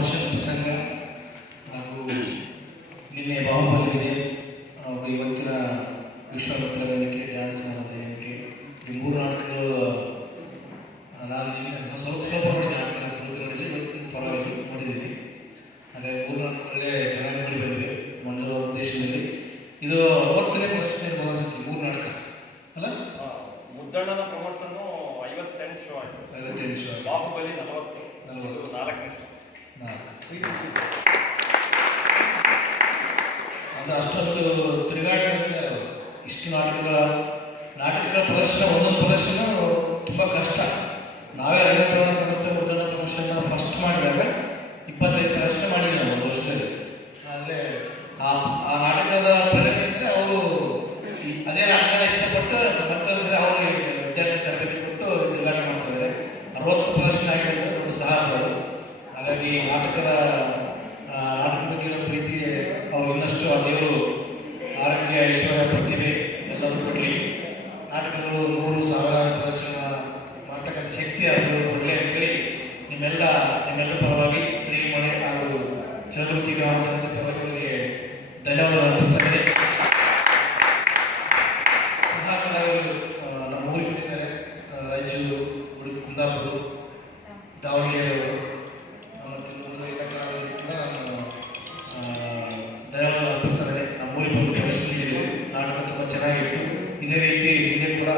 Promotion ಪ್ರಸಂಗ ಹಾಗೂ ನಿನ್ನೆ ಬಾಹುಬಲಿ ವಿಜಯ್ ಹಾಗೂ ಇವತ್ತಿನ ವಿಶ್ವಾಮಿತ್ರ ವೇದಿಕೆ ಡ್ಯಾನ್ಸ್ ವೇದಿಕೆ ಈ ಮೂರು ನಾಟಕಗಳು ನಾನು ನಿನ್ನೆ ಸ್ವಲ್ಪ ನೋಡಿದೆ, ನಾಟಕ ಪೂರ್ತಿ ನೋಡಿದೆ, ಇವತ್ತಿನ ಪರವಾಗಿ ನೋಡಿದ್ದೀನಿ. ಹಾಗಾಗಿ ಮೂರು ನಾಟಕಗಳೇ ಚೆನ್ನಾಗಿ ನೋಡಿ ಬಂದಿವೆ ಮಂಜು ದೇಶದಲ್ಲಿ. ಇದು 60ನೇ ಪ್ರದರ್ಶನ ಇರ್ಬೋದು ಅನ್ಸುತ್ತೆ ಮೂರು ನಾಟಕ ಅಲ್ಲ? ಮುದ್ದಣ್ಣನ ಪ್ರಮೋಷನ್ 58 ಶೋ ಆಯಿತು, 55 ಶೋ, ಬಾಹುಬಲಿ 40, 4ನೇ ಶೋ. ಅದು ಅಷ್ಟೊಂದು ತಿರುಗಾಟ. ಇಷ್ಟು ನಾಟಕಗಳ ಪ್ರದರ್ಶನ, ಒಂದೊಂದು ಪ್ರದರ್ಶನ ತುಂಬ ಕಷ್ಟ. ನಾವೇ ರಂಗಪ್ರಧಾನ ಸಂಸ್ಥೆ ಮುದ್ದಣ್ಣ ಪ್ರದರ್ಶನ ಫಸ್ಟ್ ಮಾಡಿದಾಗ 25 ಪ್ರದರ್ಶನ ಮಾಡಿದ್ವಿ ನಾವು ಒಂದು ವರ್ಷದಲ್ಲಿ. ಆದರೆ ಆ ನಾಟಕದ ಪ್ರೇರಣೆ ಅಂದರೆ ಅವರು ಅದೇ ನಾಟಕನ ಇಷ್ಟಪಟ್ಟು ಮತ್ತೊಂದ್ಸರಿ ಅವರು ವಿದ್ಯಾರ್ಥಿ ತರಬೇತಿ ಕೊಟ್ಟು ಜಿಲ್ಲಾಟೆ ಮಾಡ್ತಿದ್ದಾರೆ. 60 ಪ್ರದರ್ಶನ ಆಗಿದೆ ಅಂದರೆ ದೊಡ್ಡ ಸಾಹಸ ಅದು. ಹಾಗಾಗಿ ನಾಟಕದ ಬಗ್ಗೆ ಇರೋ ಪ್ರೀತಿ ಅವರು ಇನ್ನಷ್ಟು ಆ ದೇವರು ಆರೋಗ್ಯ, ಐಶ್ವರ್ಯ, ಪ್ರತಿಭೆ ಎಲ್ಲರೂ ಕೊಡಲಿ. ನಾಟಕಗಳು 100,000 ಪ್ರದರ್ಶನ ಮಾಡ್ತಕ್ಕಂಥ ಶಕ್ತಿ ಆ ದೇವರು ಕೊಡಲಿ ಅಂತೇಳಿ ನಿಮ್ಮೆಲ್ಲ ಪರವಾಗಿ ಶ್ರೀಮಣಿ ಹಾಗೂ ಚಂದ್ರಮುಖಿ ಗ್ರಾಮ ಜನತೆ ಪರವಾಗಿ ಅವರಿಗೆ ಧನ್ಯವಾದ ಅರ್ಪಿಸ್ತಾರೆ. ಸಹ ಕಲಾವಿದರು ನಮ್ಮ ಊರಿಗೆ ಬಂದಿದ್ದಾರೆ, ರಾಯಚೂರು, ಕುಂದಾಪುರ, ದಾವಣಗೆರೆಯವರು ಮತ್ತು ಇನ್ನೊಂದು ಎಲ್ಲ ಕಲಾವಿದರಿಗೆ ನಾನು ಧನ್ಯವಾದ ಅರ್ಪಿಸ್ತಾರೆ. ನಮ್ಮ ಊರಿಗೆ ಬಂದು ಪ್ರದರ್ಶನ ನೀಡಿದರು. ನಾಟಕ ತುಂಬ ಚೆನ್ನಾಗಿತ್ತು. ಇದೇ ರೀತಿ ಮುಂದೆ ಕೂಡ